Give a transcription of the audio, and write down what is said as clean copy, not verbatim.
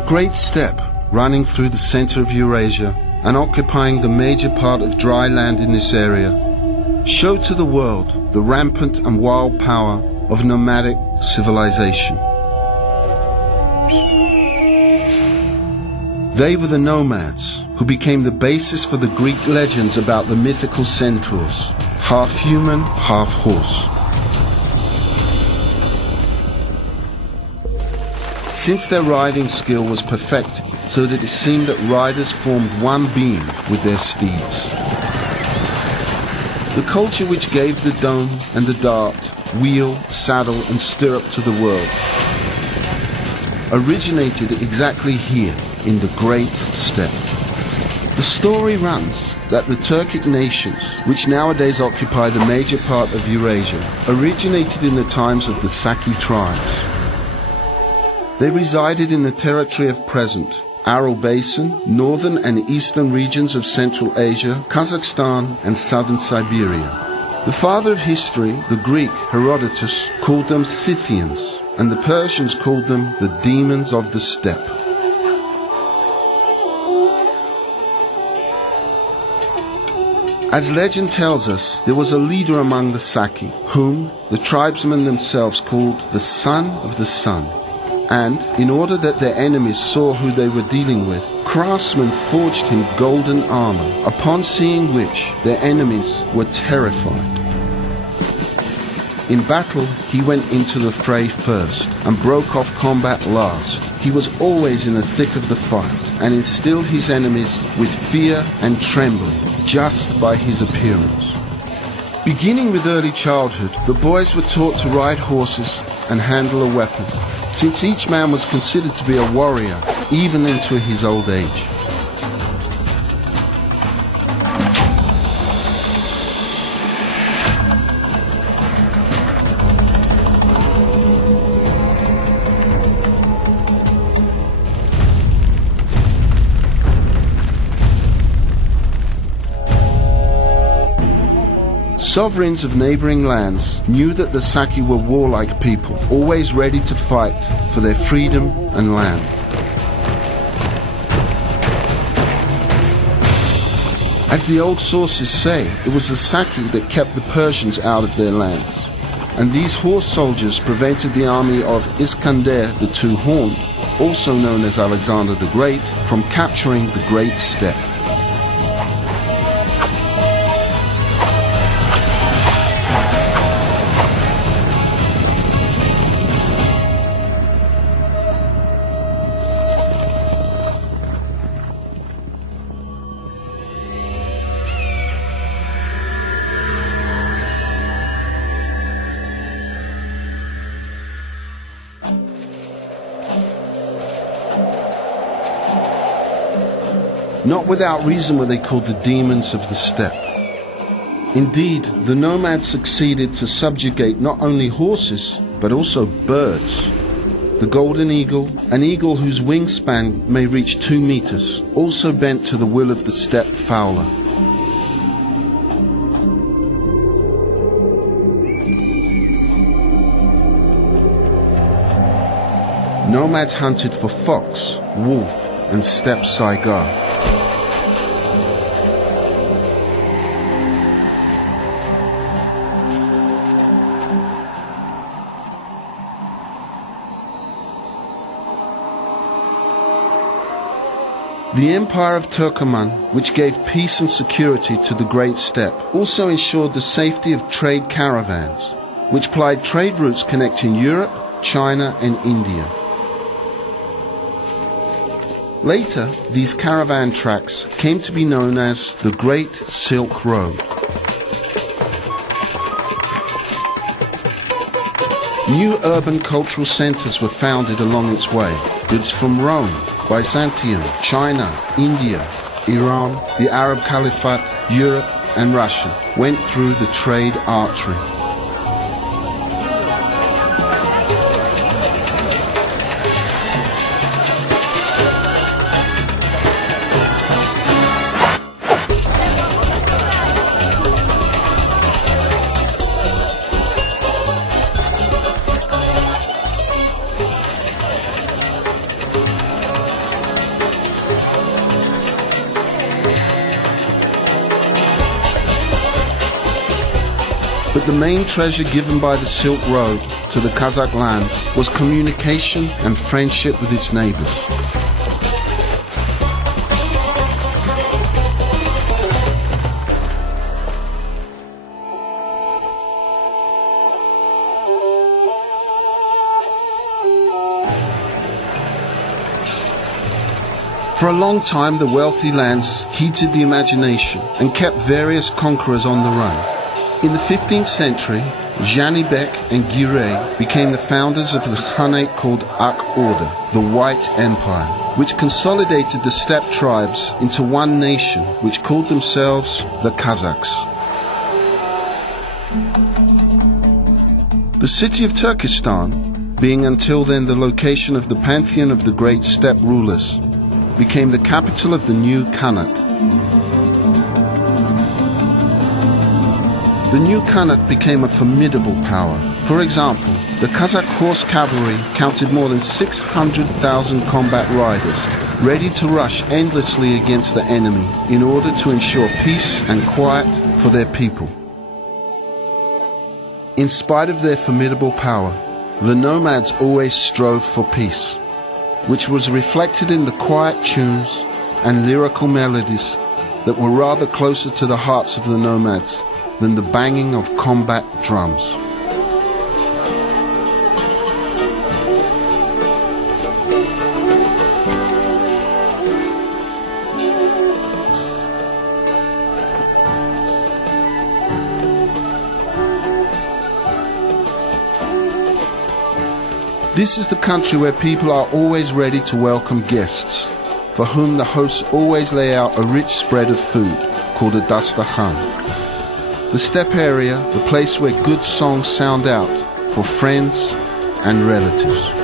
The Great Steppe, running through the center of Eurasia and occupying the major part of dry land in this area, showed to the world the rampant and wild power of nomadic civilization. They were the nomads who became the basis for the Greek legends about the mythical centaurs, half human, half horse. Since their riding skill was perfected, so that it seemed that riders formed one being with their steeds. The culture which gave the dome and the dart, wheel, saddle and stirrup to the world originated exactly here in the Great Steppe. The story runs that the Turkic nations, which nowadays occupy the major part of Eurasia, originated in the times of the Saki tribes. They resided in the territory of present Aral Basin, northern and eastern regions of Central Asia, Kazakhstan and southern Siberia. The father of history, the Greek Herodotus, called them Scythians, and the Persians called them the demons of the steppe. As legend tells us, there was a leader among the Saki, whom the tribesmen themselves called the Son of the Sun. And, in order that their enemies saw who they were dealing with, craftsmen forged him golden armor, upon seeing which their enemies were terrified. In battle, he went into the fray first, and broke off combat last. He was always in the thick of the fight, and instilled his enemies with fear and trembling, just by his appearance. Beginning with early childhood, the boys were taught to ride horses and handle a weapon, since each man was considered to be a warrior, even into his old age. Sovereigns of neighboring lands knew that the Saki were warlike people, always ready to fight for their freedom and land. As the old sources say, it was the Saki that kept the Persians out of their lands, and these horse soldiers prevented the army of Iskander the Two-Horned, also known as Alexander the Great, from capturing the Great Steppe. Not without reason were they called the demons of the steppe. Indeed, the nomads succeeded to subjugate not only horses, but also birds. The golden eagle, an eagle whose wingspan may reach 2 meters, also bent to the will of the steppe fowler. Nomads hunted for fox, wolf, and steppe saiga. The Empire of Turkoman, which gave peace and security to the Great Steppe, also ensured the safety of trade caravans, which plied trade routes connecting Europe, China and India. Later, these caravan tracks came to be known as the Great Silk Road. New urban cultural centers were founded along its way. Goods from Rome, Byzantium, China, India, Iran, the Arab Caliphate, Europe and Russia went through the trade artery. But the main treasure given by the Silk Road to the Kazakh lands was communication and friendship with its neighbors. For a long time, the wealthy lands heated the imagination and kept various conquerors on the run. In the 15th century, Janibek and Girey became the founders of the Khanate called Ak Order, the White Empire, which consolidated the steppe tribes into one nation, which called themselves the Kazakhs. The city of Turkestan, being until then the location of the pantheon of the great steppe rulers, became the capital of the new Khanate. The new Khanate became a formidable power. For example, the Kazakh horse cavalry counted more than 600,000 combat riders, ready to rush endlessly against the enemy in order to ensure peace and quiet for their people. In spite of their formidable power, the nomads always strove for peace, which was reflected in the quiet tunes and lyrical melodies that were rather closer to the hearts of the nomads than the banging of combat drums. This is the country where people are always ready to welcome guests, for whom the hosts always lay out a rich spread of food, called a dastakhan. The steppe area, the place where good songs sound out for friends and relatives.